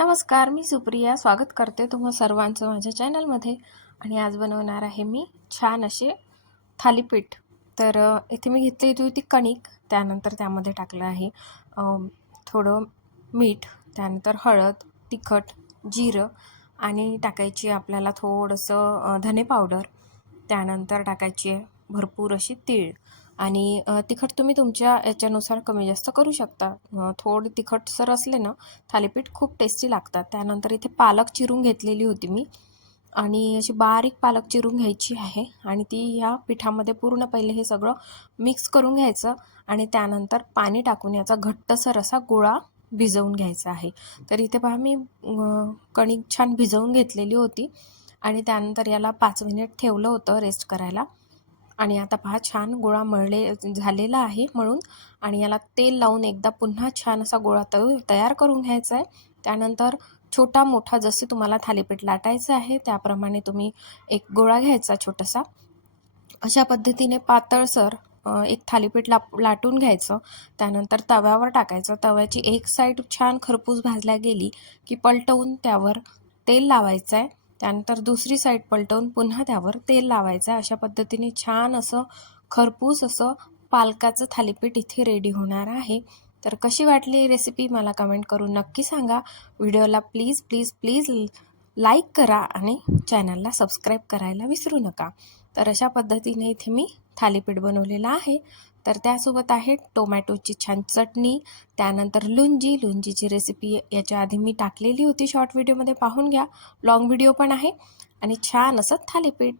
नमस्कार मी सुप्रिया. स्वागत करते तुम्हा सर्वांचं माझ्या चॅनलमध्ये. आणि आज बनवणार आहे मी छान असे थालीपीठ. तर इथे मी घेतली होती कणिक त्यानंतर त्यामध्ये टाकलं आहे थोडं मीठ त्यानंतर हळद तिखट जिरं आणि टाकायची आपल्याला थोडंसं धने पावडर त्यानंतर टाकायची आहे भरपूर अशी तीळ. आणि तिखट तुम्ही तुमच्या याच्यानुसार कमी जास्त करू शकता. थोडं थोडे तिखट सर असले ना थालीपीठ खूप टेस्टी लागतात. त्यानंतर इथे पालक चिरून घेतलेली होती मी. आणि अशी बारीक पालक चिरून घ्यायची आहे. आणि ती ह्या पिठामध्ये पूर्ण पहिले हे सगळं मिक्स करून घ्यायचं आणि त्यानंतर पाणी टाकून याचा घट्टसर असा गोळा भिजवून घ्यायचा आहे. तर इथे पहा मी कणिक छान भिजवून घेतलेली होती. आणि त्यानंतर याला पाच मिनिट ठेवलं होतं रेस्ट करायला. आणि आता पहा छान गोळा मळले झालेला आहे म्हणून आणि याला तेल लावून एकदा पुन्हा छान असा गोळा तळ तयार करून घ्यायचा आहे. त्यानंतर छोटा मोठा जसे तुम्हाला थालीपीठ लाटायचं आहे त्याप्रमाणे तुम्ही एक गोळा घ्यायचा छोटासा. अशा पद्धतीने पातळसर एक थालीपीठ लाप लाटून घ्यायचं. त्यानंतर तव्यावर टाकायचं. तव्याची एक साईड छान खरपूस भाजल्या गेली की पलटवून त्यावर तेल लावायचं आहे त्यानंतर दुसरी साईड पलटवून पुन्हा त्यावर तेल लावायचं. अशा पद्धतीने छान असं खरपूस असं पालकाचं थालीपीठ इथे रेडी होणार आहे. तर कशी वाटली रेसिपी मला कमेंट करून नक्की सांगा. व्हिडिओला प्लीज प्लीज प्लीज लाईक करा आणि चॅनलला सबस्क्राईब करायला विसरू नका. तर अशा पद्धतीने इथे मी थालीपीठ बनवलेलं आहे. तर त्यासोबत आहे टोमॅटोची छान चटणी त्यानंतर लुंजी. लुंजीची रेसिपी याच्या आधी मी टाकलेली होती. शॉर्ट व्हिडिओमध्ये पाहून घ्या. लॉंग व्हिडिओ पण आहे. आणि छान असं थालीपीठ.